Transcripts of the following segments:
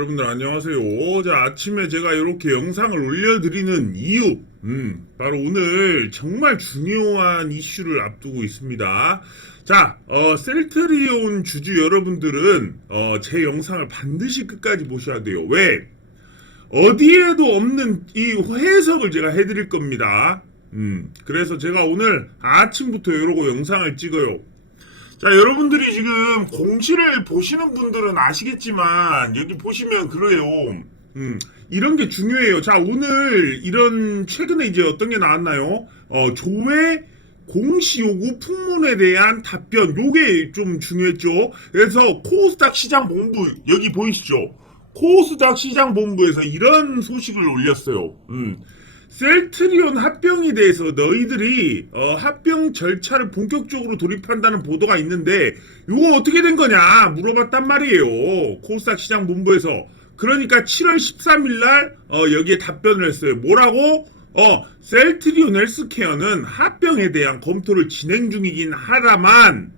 여러분들 안녕하세요. 자, 아침에 제가 이렇게 영상을 올려드리는 이유, 음, 바로 오늘 정말 중요한 이슈를 앞두고 있습니다. 자, 어, 셀트리온 주주 여러분들은, 어, 제 영상을 반드시 끝까지 보셔야 돼요. 왜? 어디에도 없는 이 해석을 제가 해드릴 겁니다. 음, 그래서 제가 오늘 아침부터 이러고 영상을 찍어요. 자, 여러분들이 지금 공시를 보시는 분들은 아시겠지만, 여기 보시면 그래요. 음, 이런 게 중요해요. 자, 오늘 이런, 최근에 이제 어떤 게 나왔나요? 어, 조회 공시 요구 풍문에 대한 답변, 요게 좀 중요했죠. 그래서 코스닥 시장 본부, 여기 보이시죠? 코스닥 시장 본부에서 이런 소식을 올렸어요. 음. 셀트리온 합병에 대해서 너희들이 어, 합병 절차를 본격적으로 돌입한다는 보도가 있는데 이거 어떻게 된 거냐 물어봤단 말이에요. 코스닥 시장 본부에서 그러니까 7월 13일 날 어, 여기에 답변을 했어요. 뭐라고? 어, 셀트리온 헬스케어는 합병에 대한 검토를 진행 중이긴 하다만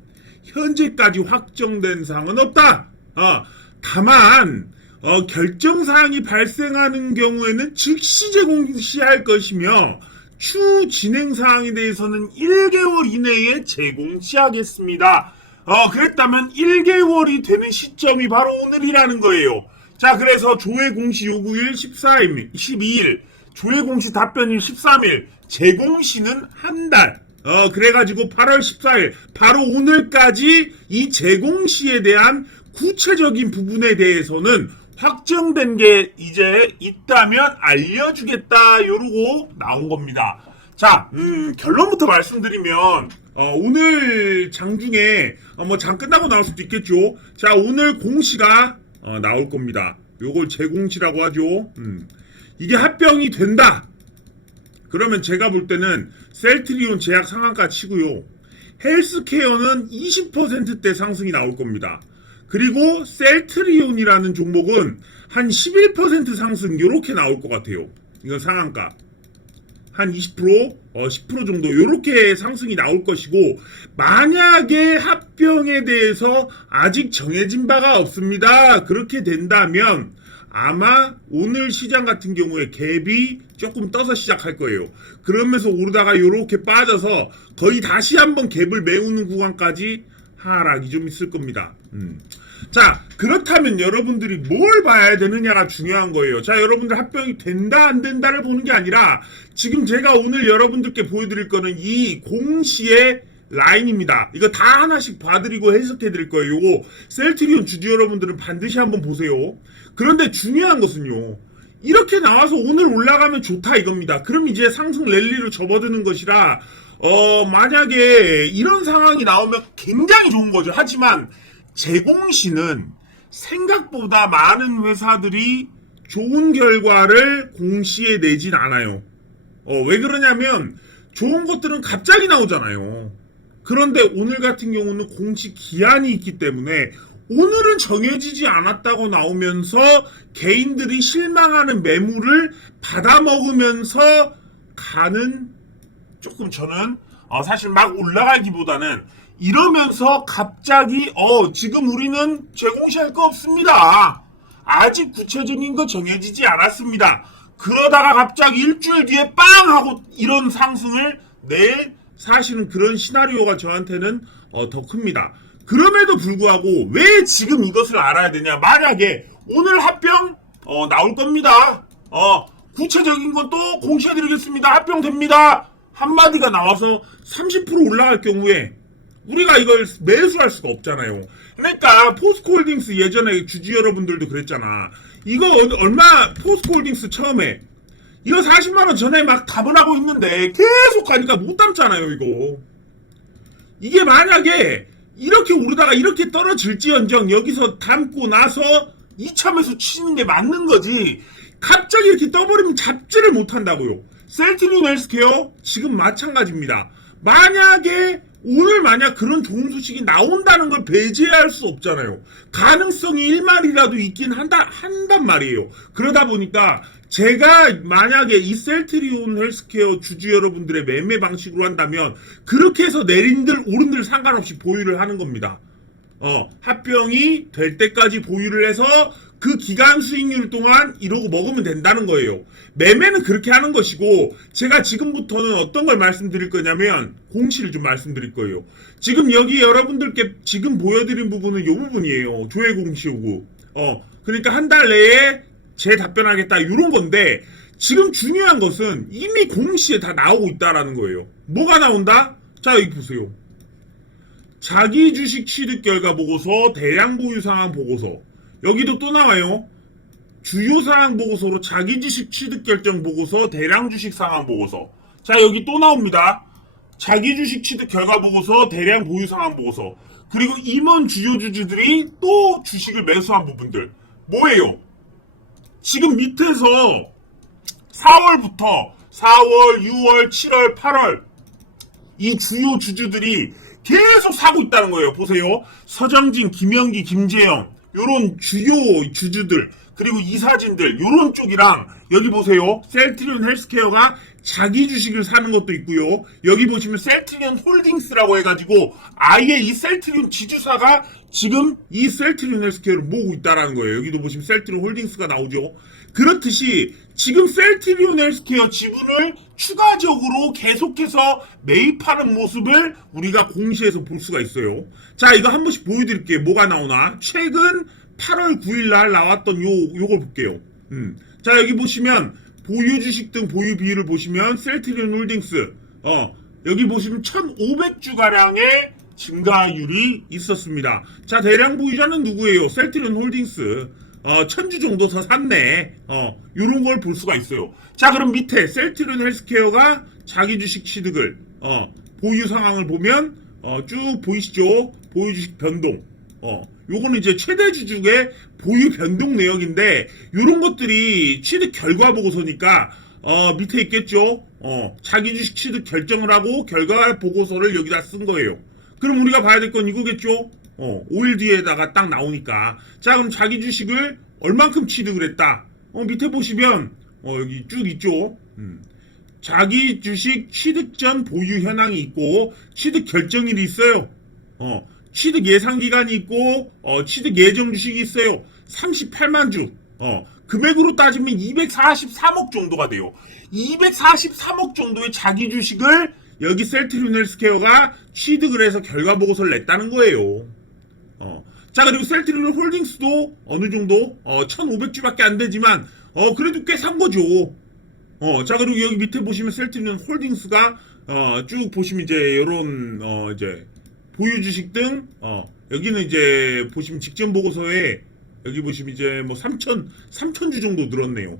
현재까지 확정된 사항은 없다. 어, 다만 어, 결정 사항이 발생하는 경우에는 즉시 제공 시할 것이며 추 진행 사항에 대해서는 1개월 이내에 제공 시하겠습니다. 어, 그랬다면 1개월이 되는 시점이 바로 오늘이라는 거예요. 자, 그래서 조회 공시 요구일 14일, 12일, 조회 공시 답변일 13일, 제공 시는 한 달. 어, 그래가지고 8월 14일, 바로 오늘까지 이 제공 시에 대한 구체적인 부분에 대해서는 확정된 게 이제 있다면 알려주겠다, 요러고 나온 겁니다. 자, 음, 결론부터 말씀드리면, 어, 오늘 장 중에, 어, 뭐, 장 끝나고 나올 수도 있겠죠. 자, 오늘 공시가, 어, 나올 겁니다. 요걸 제공시라고 하죠. 음. 이게 합병이 된다. 그러면 제가 볼 때는 셀트리온 제약 상한가 치고요. 헬스케어는 20%대 상승이 나올 겁니다. 그리고 셀트리온이라는 종목은 한 11% 상승 요렇게 나올 것 같아요. 이건 상한가. 한 20%, 어, 10% 정도 요렇게 상승이 나올 것이고 만약에 합병에 대해서 아직 정해진 바가 없습니다. 그렇게 된다면 아마 오늘 시장 같은 경우에 갭이 조금 떠서 시작할 거예요. 그러면서 오르다가 요렇게 빠져서 거의 다시 한번 갭을 메우는 구간까지 하락이 좀 있을 겁니다. 음. 자, 그렇다면 여러분들이 뭘 봐야 되느냐가 중요한 거예요. 자, 여러분들 합병이 된다, 안 된다를 보는 게 아니라 지금 제가 오늘 여러분들께 보여드릴 거는 이 공시의 라인입니다. 이거 다 하나씩 봐드리고 해석해드릴 거예요. 요거 셀트리온 주주 여러분들은 반드시 한번 보세요. 그런데 중요한 것은요. 이렇게 나와서 오늘 올라가면 좋다 이겁니다. 그럼 이제 상승 랠리로 접어드는 것이라 어 만약에 이런 상황이 나오면 굉장히 좋은 거죠. 하지만 제공시는 생각보다 많은 회사들이 좋은 결과를 공시에 내진 않아요. 어, 왜 그러냐면 좋은 것들은 갑자기 나오잖아요. 그런데 오늘 같은 경우는 공시 기한이 있기 때문에 오늘은 정해지지 않았다고 나오면서 개인들이 실망하는 매물을 받아먹으면서 가는 조금 저는 어, 사실 막 올라가기보다는 이러면서 갑자기 어 지금 우리는 제공시할 거 없습니다. 아직 구체적인 거 정해지지 않았습니다. 그러다가 갑자기 일주일 뒤에 빵 하고 이런 상승을 낼 사실은 그런 시나리오가 저한테는 어, 더 큽니다. 그럼에도 불구하고 왜 지금 이것을 알아야 되냐? 만약에 오늘 합병 어, 나올 겁니다. 어, 구체적인 건 또 공시해드리겠습니다. 합병됩니다. 한마디가 나와서 30% 올라갈 경우에 우리가 이걸 매수할 수가 없잖아요. 그러니까 포스코홀딩스 예전에 주주 여러분들도 그랬잖아. 이거 어- 얼마 포스코홀딩스 처음에 이거 40만 원 전에 막 답을 하고 있는데 계속 가니까 못 담잖아요, 이거. 이게 만약에 이렇게 오르다가 이렇게 떨어질지언정 여기서 담고 나서 이참에서 치는 게 맞는 거지. 갑자기 이렇게 떠버리면 잡지를 못한다고요. 셀트리온 헬스케어 지금 마찬가지입니다. 만약에 오늘 만약 그런 좋은 소식이 나온다는 걸 배제할 수 없잖아요. 가능성이 1말이라도 있긴 한다, 한단 말이에요. 그러다 보니까 제가 만약에 이 셀트리온 헬스케어 주주 여러분들의 매매 방식으로 한다면 그렇게 해서 내린들 오른들 상관없이 보유를 하는 겁니다. 어, 합병이 될 때까지 보유를 해서 그 기간 수익률 동안 이러고 먹으면 된다는 거예요. 매매는 그렇게 하는 것이고 제가 지금부터는 어떤 걸 말씀드릴 거냐면 공시를 좀 말씀드릴 거예요. 지금 여기 여러분들께 지금 보여드린 부분은 이 부분이에요. 조회 공시 요구. 어 그러니까 한 달 내에 재 답변하겠다 이런 건데 지금 중요한 것은 이미 공시에 다 나오고 있다라는 거예요. 뭐가 나온다? 자 여기 보세요. 자기 주식 취득 결과 보고서, 대량 보유 상황 보고서. 여기도 또 나와요. 주요 사항 보고서로 자기 주식 취득 결정 보고서, 대량 주식 상황 보고서. 자, 여기 또 나옵니다. 자기 주식 취득 결과 보고서, 대량 보유 상황 보고서. 그리고 임원 주요 주주들이 또 주식을 매수한 부분들. 뭐예요? 지금 밑에서 4월부터 4월, 6월, 7월, 8월 이 주요 주주들이 계속 사고 있다는 거예요. 보세요. 서정진, 김영기, 김재영 요런 주요 주주들 그리고 이사진들 요런 쪽이랑 여기 보세요. 셀트리온 헬스케어가 자기 주식을 사는 것도 있고요. 여기 보시면 셀트리온 홀딩스라고 해가지고 아예 이 셀트리온 지주사가 지금 이 셀트리온 헬스케어를 모으고 있다라는 거예요. 여기도 보시면 셀트리온 홀딩스가 나오죠. 그렇듯이 지금 셀트리온 헬스케어 지분을 추가적으로 계속해서 매입하는 모습을 우리가 공시에서 볼 수가 있어요. 자, 이거 한 번씩 보여드릴게요. 뭐가 나오나? 최근 8월 9일 날 나왔던 요, 요걸 볼게요. 음. 자, 여기 보시면 보유 주식 등 보유 비율을 보시면 셀트리온 홀딩스, 어, 여기 보시면 1,500주가량의 증가율이 있었습니다. 자, 대량 보유자는 누구예요? 셀트리온 홀딩스. 어, 천주 정도 더 샀네. 어, 요런 걸 볼 수가 있어요. 자, 그럼 밑에 셀트리온 헬스케어가 자기 주식 취득을, 어, 보유 상황을 보면, 어, 쭉 보이시죠? 보유 주식 변동. 어, 요거는 이제 최대 주주의 보유 변동 내역인데, 요런 것들이 취득 결과 보고서니까, 어, 밑에 있겠죠? 어, 자기 주식 취득 결정을 하고 결과 보고서를 여기다 쓴 거예요. 그럼 우리가 봐야 될 건 이거겠죠? 어, 5일 뒤에다가 딱 나오니까. 자, 그럼 자기 주식을 얼만큼 취득을 했다? 어, 밑에 보시면, 어, 여기 쭉 있죠? 음. 자기 주식 취득 전 보유 현황이 있고, 취득 결정일이 있어요. 어, 취득 예상 기간이 있고, 어, 취득 예정 주식이 있어요. 38만 주. 어, 금액으로 따지면 243억 정도가 돼요. 243억 정도의 자기 주식을 여기 셀트리온 헬스케어가 취득을 해서 결과 보고서를 냈다는 거예요. 어. 자, 그리고 셀트리온 홀딩스도 어느 정도, 어, 1,500주밖에 안 되지만, 어, 그래도 꽤 산 거죠. 어, 자, 그리고 여기 밑에 보시면 셀트리온 홀딩스가, 어, 쭉 보시면 이제, 요런, 어, 이제, 보유 주식 등, 어, 여기는 이제, 보시면 직전 보고서에, 여기 보시면 이제, 뭐, 3천, 3천 주 정도 늘었네요.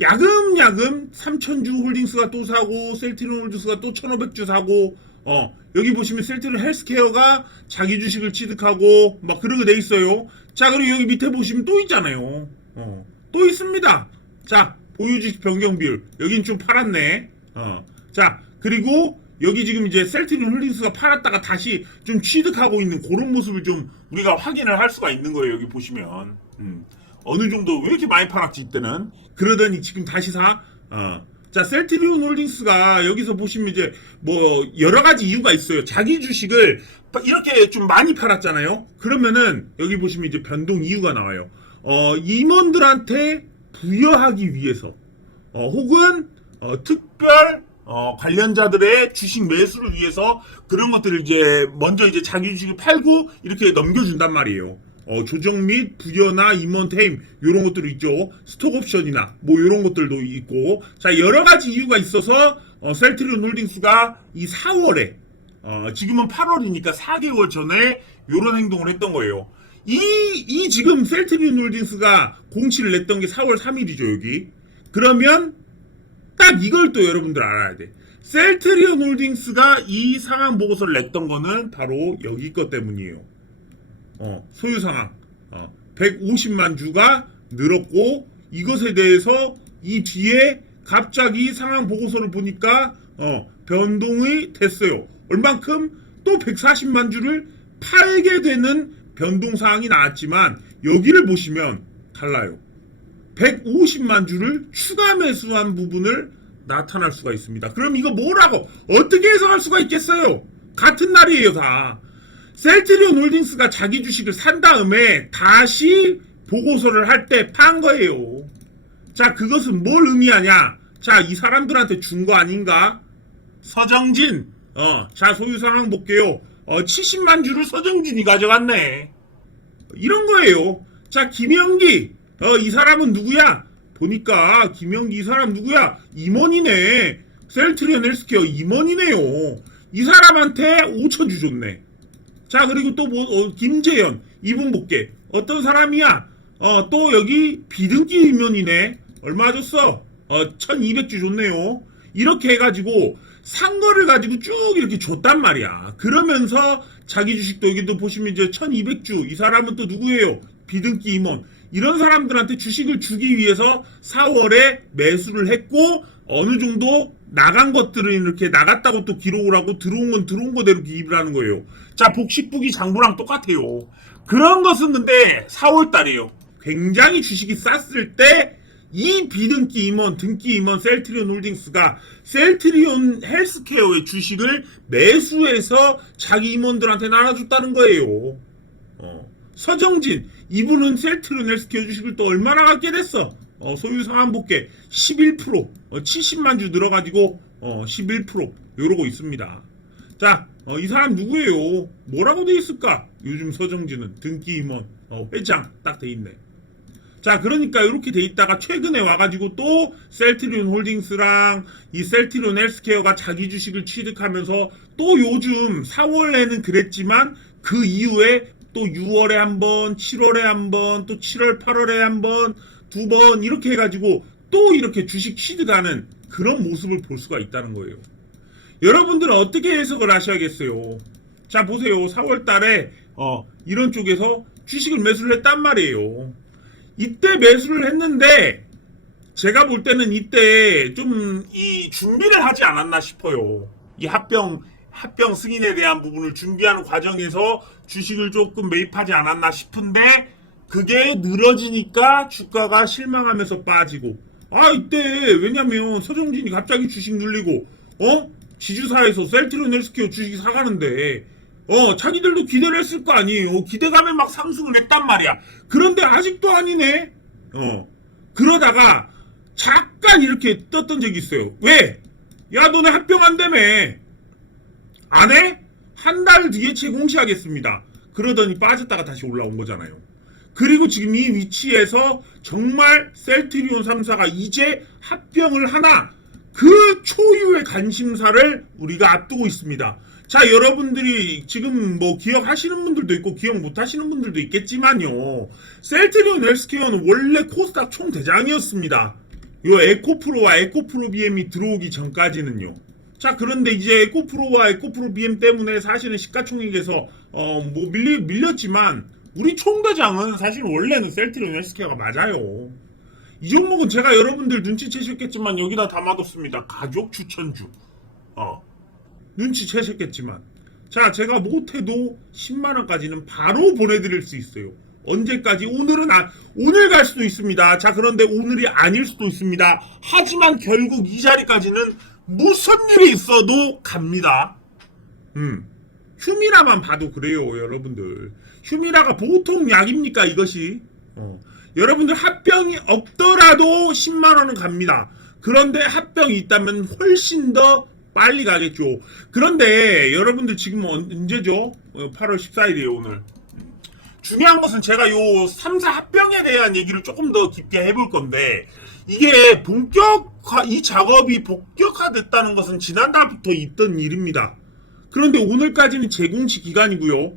야금야금 3천 주 홀딩스가 또 사고 셀트리온 홀딩스가 또 1500주 사고 어 여기 보시면 셀트리온 헬스케어가 자기 주식을 취득하고 막 그러게 돼 있어요. 자 그리고 여기 밑에 보시면 또 있잖아요. 어 또 있습니다. 자 보유 주식 변경 비율. 여긴 좀 팔았네. 어자 그리고 여기 지금 이제 셀트리온 홀딩스가 팔았다가 다시 좀 취득하고 있는 그런 모습을 좀 우리가 확인을 할 수가 있는 거예요 여기 보시면 음. 어느 정도 왜 이렇게 많이 팔았지 이때는 그러더니 지금 다시 사. 어. 자 셀트리온 홀딩스가 여기서 보시면 이제 뭐 여러 가지 이유가 있어요. 자기 주식을 이렇게 좀 많이 팔았잖아요. 그러면은 여기 보시면 이제 변동 이유가 나와요. 어 임원들한테 부여하기 위해서 어, 혹은 어, 특별 어, 관련자들의 주식 매수를 위해서 그런 것들을 이제 먼저 이제 자기 주식을 팔고 이렇게 넘겨준단 말이에요. 어, 조정 및 부여나 임원 퇴임 이런 것들이 있죠. 스톡 옵션이나 뭐 이런 것들도 있고 자 여러 가지 이유가 있어서 어, 셀트리온 홀딩스가 이 4월에 어, 지금은 8월이니까 4개월 전에 이런 행동을 했던 거예요. 이, 이 지금 셀트리온 홀딩스가 공시를 냈던 게 4월 3일이죠 여기. 그러면 딱 이걸 또 여러분들 알아야 돼. 셀트리온 홀딩스가 이 상황 보고서를 냈던 거는 바로 여기 것 때문이에요. 어, 소유 상황 어, 150만 주가 늘었고 이것에 대해서 이 뒤에 갑자기 상황 보고서를 보니까 어, 변동이 됐어요. 얼만큼 또 140만 주를 팔게 되는 변동 사항이 나왔지만 여기를 보시면 달라요. 150만 주를 추가 매수한 부분을 나타날 수가 있습니다. 그럼 이거 뭐라고 어떻게 해석할 수가 있겠어요? 같은 날이에요 다. 셀트리온 홀딩스가 자기 주식을 산 다음에 다시 보고서를 할 때 판 거예요. 자, 그것은 뭘 의미하냐? 자, 이 사람들한테 준 거 아닌가? 서정진, 어, 자, 소유 상황 볼게요. 어, 70만 주를 서정진이 가져갔네. 이런 거예요. 자, 김영기, 어, 이 사람은 누구야? 보니까, 김영기 이 사람 누구야? 임원이네. 셀트리온 헬스케어 임원이네요. 이 사람한테 5천 주 줬네. 자, 그리고 또 뭐, 어, 김재현, 이분 볼게. 어떤 사람이야? 어, 또 여기 비등기 임원이네. 얼마 줬어? 어, 1200주 줬네요. 이렇게 해가지고, 산 거를 가지고 쭉 이렇게 줬단 말이야. 그러면서 자기 주식도 여기도 보시면 이제 1200주. 이 사람은 또 누구예요? 비등기 임원. 이런 사람들한테 주식을 주기 위해서 4월에 매수를 했고, 어느 정도 나간 것들은 이렇게 나갔다고 또 기록을 하고 들어온 건 들어온 거대로 기입을 하는 거예요. 자, 복식북이 장부랑 똑같아요. 그런 거 썼는데 4월 달이에요. 굉장히 주식이 쌌을 때 이 비등기 임원, 등기 임원 셀트리온 홀딩스가 셀트리온 헬스케어의 주식을 매수해서 자기 임원들한테 나눠줬다는 거예요. 어. 서정진 이분은 셀트리온 헬스케어 주식을 또 얼마나 갖게 됐어? 어, 소유 상한 복계 11% 어, 70만 주 늘어가지고 어, 11% 이러고 있습니다. 자, 어, 이 사람 누구예요? 뭐라고 돼 있을까? 요즘 서정진은 등기 임원 어, 회장 딱 돼 있네. 자, 그러니까 이렇게 돼 있다가 최근에 와가지고 또 셀트리온 홀딩스랑 이 셀트리온 헬스케어가 자기 주식을 취득하면서 또 요즘 4월에는 그랬지만 그 이후에 또 6월에 한 번, 7월에 한 번, 또 7월, 8월에 한 번, 두 번 이렇게 해가지고 또 이렇게 주식 취득하는 그런 모습을 볼 수가 있다는 거예요. 여러분들은 어떻게 해석을 하셔야겠어요? 자 보세요. 4월 달에 어, 이런 쪽에서 주식을 매수를 했단 말이에요. 이때 매수를 했는데 제가 볼 때는 이때 좀 이 준비를 하지 않았나 싶어요. 이 합병 합병 승인에 대한 부분을 준비하는 과정에서 주식을 조금 매입하지 않았나 싶은데 그게 늘어지니까 주가가 실망하면서 빠지고. 아 이때 왜냐면 서정진이 갑자기 주식 눌리고 어? 지주사에서 셀트리온 헬스케어 주식이 사가는데 어 자기들도 기대를 했을 거 아니에요. 기대감에 막 상승을 했단 말이야. 그런데 아직도 아니네. 어. 그러다가 잠깐 이렇게 떴던 적이 있어요. 왜? 야 너네 합병 안 되며 안 해? 한 달 뒤에 재공시하겠습니다 그러더니 빠졌다가 다시 올라온 거잖아요 그리고 지금 이 위치에서 정말 셀트리온 3사가 이제 합병을 하나 그 초유의 관심사를 우리가 앞두고 있습니다. 자, 여러분들이 지금 뭐 기억하시는 분들도 있고 기억 못 하시는 분들도 있겠지만요. 셀트리온 헬스케어는 원래 코스닥 총대장이었습니다. 요 에코프로와 에코프로 BM이 들어오기 전까지는요. 자, 그런데 이제 에코프로와 에코프로 BM 때문에 사실은 시가총액에서 어, 뭐 밀리, 밀렸지만 우리 총대장은 사실 원래는 셀트리온 헬스케어가 맞아요. 이 종목은 제가 여러분들 눈치채셨겠지만 여기다 담아뒀습니다. 가족 추천주. 어. 눈치채셨겠지만. 자, 제가 못해도 10만원까지는 바로 보내드릴 수 있어요. 언제까지? 오늘은 아, 오늘 갈 수도 있습니다. 자, 그런데 오늘이 아닐 수도 있습니다. 하지만 결국 이 자리까지는 무슨 일이 있어도 갑니다. 음. 휴미라만 봐도 그래요, 여러분들. 휴미라가 보통 약입니까, 이것이? 어. 여러분들 합병이 없더라도 10만 원은 갑니다. 그런데 합병이 있다면 훨씬 더 빨리 가겠죠. 그런데 여러분들 지금 언제죠? 8월 14일이에요, 오늘. 중요한 것은 제가 요 3 사 합병에 대한 얘기를 조금 더 깊게 해볼 건데 이게 본격화 이 작업이 본격화됐다는 것은 지난달부터 있던 일입니다. 그런데 오늘까지는 재공시 기간이고요.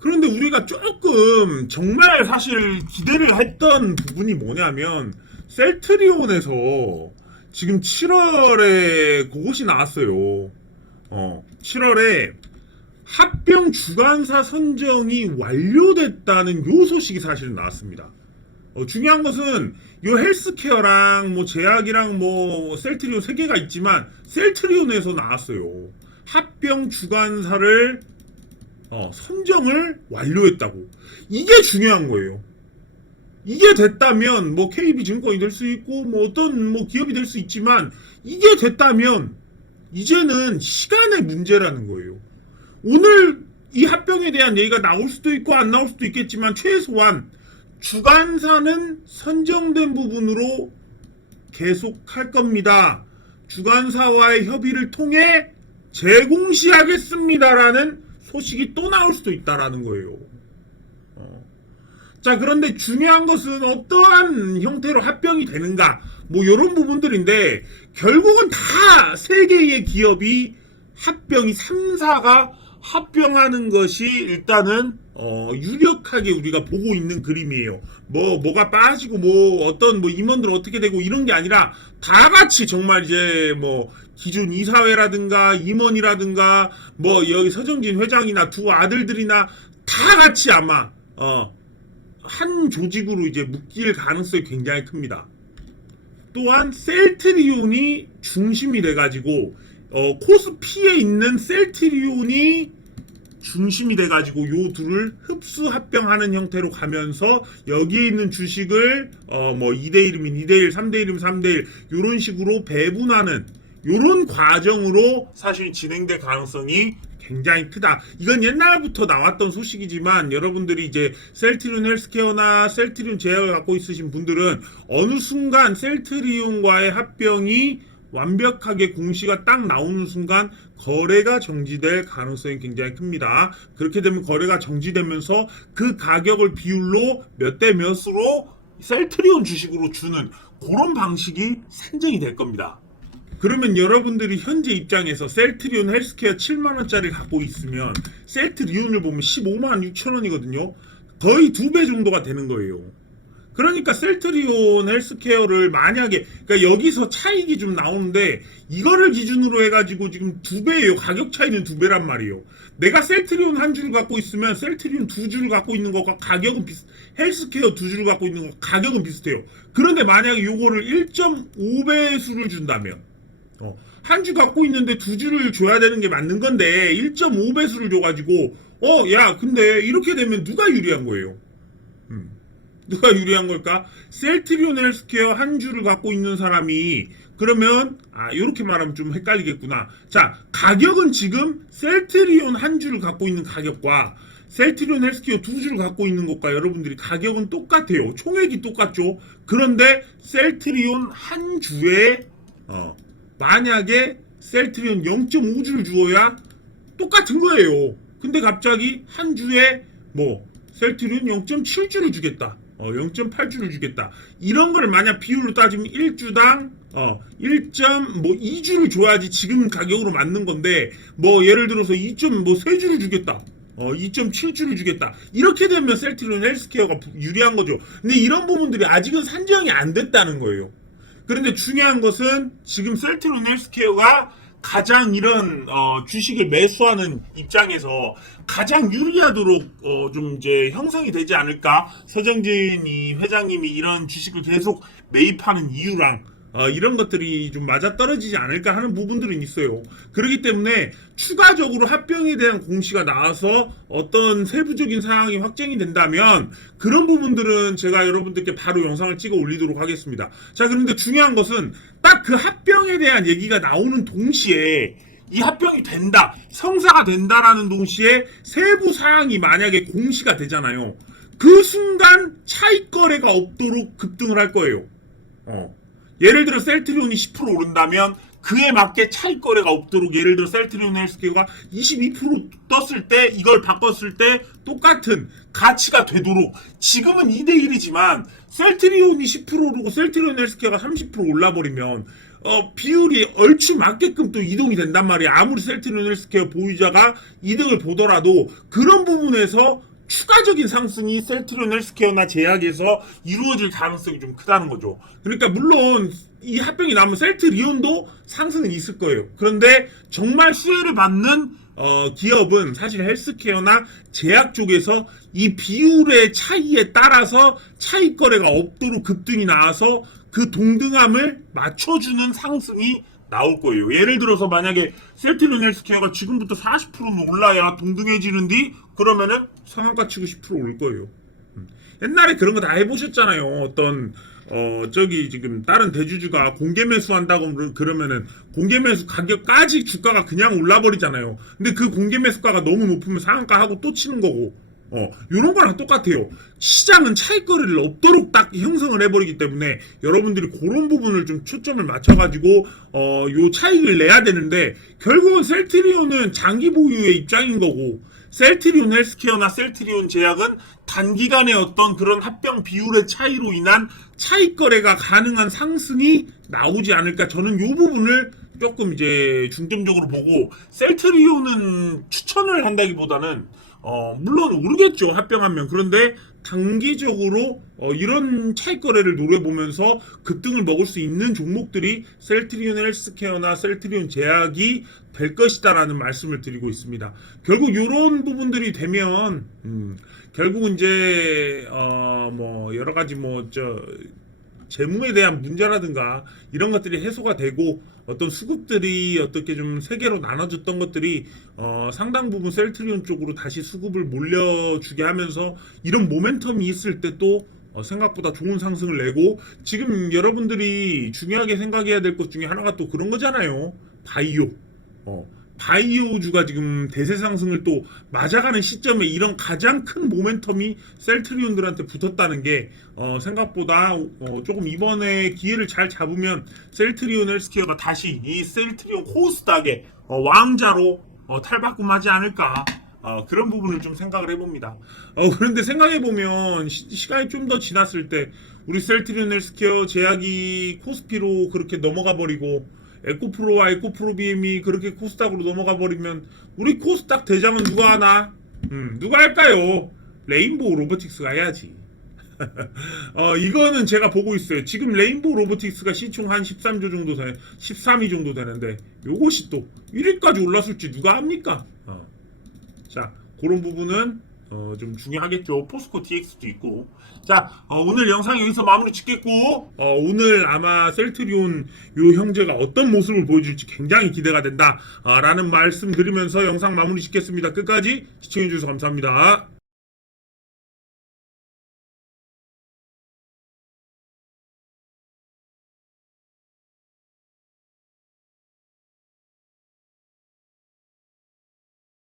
그런데 우리가 조금 정말 사실 기대를 했던 부분이 뭐냐면 셀트리온에서 지금 7월에 그것이 나왔어요. 어, 7월에 합병 주관사 선정이 완료됐다는 요 소식이 사실은 나왔습니다. 어, 중요한 것은 요 헬스케어랑 뭐 제약이랑 뭐 셀트리온 세 개가 있지만 셀트리온에서 나왔어요. 합병 주관사를 어, 선정을 완료했다고. 이게 중요한 거예요. 이게 됐다면 뭐 KB 증권이 될 수 있고 뭐 어떤 뭐 기업이 될 수 있지만 이게 됐다면 이제는 시간의 문제라는 거예요. 오늘 이 합병에 대한 얘기가 나올 수도 있고 안 나올 수도 있겠지만 최소한 주관사는 선정된 부분으로 계속 할 겁니다. 주관사와의 협의를 통해 재공시하겠습니다라는 소식이 또 나올 수도 있다라는 거예요. 어. 자, 그런데 중요한 것은 어떠한 형태로 합병이 되는가, 뭐, 이런 부분들인데, 결국은 다 세 개의 기업이 합병이 3사가 합병하는 것이 일단은 어, 유력하게 우리가 보고 있는 그림이에요. 뭐 뭐가 빠지고 뭐 어떤 뭐 임원들 어떻게 되고 이런 게 아니라 다 같이 정말 이제 뭐 기존 이사회라든가 임원이라든가 뭐 여기 서정진 회장이나 두 아들들이나 다 같이 아마 어, 한 조직으로 이제 묶일 가능성이 굉장히 큽니다. 또한 셀트리온이 중심이 돼가지고 어, 코스피에 있는 셀트리온이 중심이 돼가지고 요 둘을 흡수 합병하는 형태로 가면서 여기에 있는 주식을 어 뭐 2대 1이면 2대 1, 3대 1이면 3대1 요런 식으로 배분하는 요런 과정으로 사실 진행될 가능성이 굉장히 크다. 이건 옛날부터 나왔던 소식이지만 여러분들이 이제 셀트리온 헬스케어나 셀트리온 제약을 갖고 있으신 분들은 어느 순간 셀트리온과의 합병이 완벽하게 공시가 딱 나오는 순간 거래가 정지될 가능성이 굉장히 큽니다. 그렇게 되면 거래가 정지되면서 그 가격을 비율로 몇 대 몇으로 셀트리온 주식으로 주는 그런 방식이 산정이 될 겁니다. 그러면 여러분들이 현재 입장에서 셀트리온 헬스케어 7만원짜리 갖고 있으면 셀트리온을 보면 15만 6천원이거든요. 거의 두 배 정도가 되는 거예요. 그러니까 셀트리온 헬스케어를 만약에 그러니까 여기서 차익이 좀 나오는데 이거를 기준으로 해가지고 지금 두 배예요. 가격 차이는 두 배란 말이에요. 내가 셀트리온 한 줄을 갖고 있으면 셀트리온 두 줄을 갖고 있는 것과 가격은 비슷. 헬스케어 두 줄을 갖고 있는 것 가격은 비슷해요. 그런데 만약에 요거를 1.5배 수를 준다면 어, 한 주 갖고 있는데 두 주를 줘야 되는 게 맞는 건데 1.5배수를 줘가지고 어 야 근데 이렇게 되면 누가 유리한 거예요? 음. 누가 유리한 걸까? 셀트리온 헬스케어 한 주를 갖고 있는 사람이 그러면 아 이렇게 말하면 좀 헷갈리겠구나. 자 가격은 지금 셀트리온 한 주를 갖고 있는 가격과 셀트리온 헬스케어 두 주를 갖고 있는 것과 여러분들이 가격은 똑같아요. 총액이 똑같죠. 그런데 셀트리온 한 주에 어, 만약에 셀트리온 0.5주를 주어야 똑같은 거예요. 근데 갑자기 한 주에 뭐 셀트리온 0.7주를 주겠다. 어, 0.8주를 주겠다. 이런 걸 만약 비율로 따지면 1주당 어, 1.뭐 2주를 줘야지 지금 가격으로 맞는 건데 뭐 예를 들어서 2.뭐 3주를 주겠다. 어, 2.7주를 주겠다. 이렇게 되면 셀트리온 헬스케어가 부- 유리한 거죠. 근데 이런 부분들이 아직은 산정이 안 됐다는 거예요. 그런데 중요한 것은 지금 셀트리온 헬스케어가 가장 이런 어, 주식을 매수하는 입장에서 가장 유리하도록 어, 좀 이제 형성이 되지 않을까? 서정진 이 회장님이 이런 주식을 계속 매입하는 이유랑 어, 이런 것들이 좀 맞아 떨어지지 않을까 하는 부분들은 있어요. 그렇기 때문에 추가적으로 합병에 대한 공시가 나와서 어떤 세부적인 사항이 확정이 된다면 그런 부분들은 제가 여러분들께 바로 영상을 찍어 올리도록 하겠습니다. 자, 그런데 중요한 것은 딱 그 합병에 대한 얘기가 나오는 동시에 이 합병이 된다, 성사가 된다라는 동시에 세부 사항이 만약에 공시가 되잖아요. 그 순간 차익 거래가 없도록 급등을 할 거예요. 어. 예를 들어 셀트리온이 10% 오른다면 그에 맞게 차익 거래가 없도록 예를 들어 셀트리온 헬스케어가 22% 떴을 때 이걸 바꿨을 때 똑같은 가치가 되도록 지금은 2대 1이지만 셀트리온이 10% 오르고 셀트리온 헬스케어가 30% 올라버리면 어, 비율이 얼추 맞게끔 또 이동이 된단 말이야. 아무리 셀트리온 헬스케어 보유자가 이득을 보더라도 그런 부분에서 추가적인 상승이 셀트리온 헬스케어나 제약에서 이루어질 가능성이 좀 크다는 거죠. 그러니까 물론 이 합병이 나면 셀트리온도 상승은 있을 거예요. 그런데 정말 수혜를 받는 어, 기업은 사실 헬스케어나 제약 쪽에서 이 비율의 차이에 따라서 차익 거래가 없도록 급등이 나와서 그 동등함을 맞춰주는 상승이 나올 거예요. 예를 들어서 만약에 셀트리온 헬스케어가 지금부터 40%는 올라야 동등해지는디 그러면은 상한가 치고 10%올 거예요. 음. 옛날에 그런 거 다 해보셨잖아요. 어떤 어 저기 지금 다른 대주주가 공개 매수한다고 그러- 그러면은 공개 매수 가격까지 주가가 그냥 올라 버리잖아요. 근데 그 공개 매수가가 너무 높으면 상한가 하고 또 치는 거고. 어, 요런 거랑 똑같아요. 시장은 차익거래를 없도록 딱 형성을 해버리기 때문에 여러분들이 그런 부분을 좀 초점을 맞춰가지고, 어, 요 차익을 내야 되는데, 결국은 셀트리온은 장기 보유의 입장인 거고, 셀트리온 헬스케어나 셀트리온 제약은 단기간의 어떤 그런 합병 비율의 차이로 인한 차익 거래가 가능한 상승이 나오지 않을까. 저는 이 부분을 조금 이제 중점적으로 보고 셀트리온은 추천을 한다기보다는 어 물론 오르겠죠. 합병하면 그런데 단기적으로 어, 이런 차익 거래를 노려보면서 급등을 먹을 수 있는 종목들이 셀트리온 헬스케어나 셀트리온 제약이 될 것이다라는 말씀을 드리고 있습니다. 결국 이런 부분들이 되면 음, 결국은 이제 어 뭐 여러 가지 뭐저 재무에 대한 문제라든가 이런 것들이 해소가 되고 어떤 수급들이 어떻게 좀 세계로 나눠졌던 것들이 어 상당 부분 셀트리온 쪽으로 다시 수급을 몰려주게 하면서 이런 모멘텀이 있을 때또 어, 생각보다 좋은 상승을 내고 지금 여러분들이 중요하게 생각해야 될 것 중에 하나가 또 그런 거잖아요. 바이오. 어, 바이오주가 지금 대세 상승을 또 맞아가는 시점에 이런 가장 큰 모멘텀이 셀트리온들한테 붙었다는 게 어, 생각보다 어, 조금 이번에 기회를 잘 잡으면 셀트리온 헬스케어가 다시 이 셀트리온 코스닥의 어, 왕자로 어, 탈바꿈하지 않을까 어, 그런 부분을 좀 생각을 해봅니다. 어, 그런데 생각해보면 시, 간이 좀 더 지났을 때 우리 셀트리온 헬스케어 제약이 코스피로 그렇게 넘어가 버리고 에코프로와 에코프로 BM이 그렇게 코스닥으로 넘어가 버리면 우리 코스닥 대장은 누가 하나? 음, 누가 할까요? 레인보우 로보틱스가 해야지. 어, 이거는 제가 보고 있어요. 지금 레인보우 로보틱스가 시총 한 13조 정도 되, 13위 정도 되는데 요것이 또 1위까지 올랐을지 누가 합니까? 어. 자, 그런 부분은 어, 좀 중요하겠죠. 포스코 TX도 있고. 자, 어, 오늘 영상 여기서 마무리 짓겠고, 어, 오늘 아마 셀트리온 요 형제가 어떤 모습을 보여줄지 굉장히 기대가 된다. 아, 라는 말씀 드리면서 영상 마무리 짓겠습니다. 끝까지 시청해주셔서 감사합니다.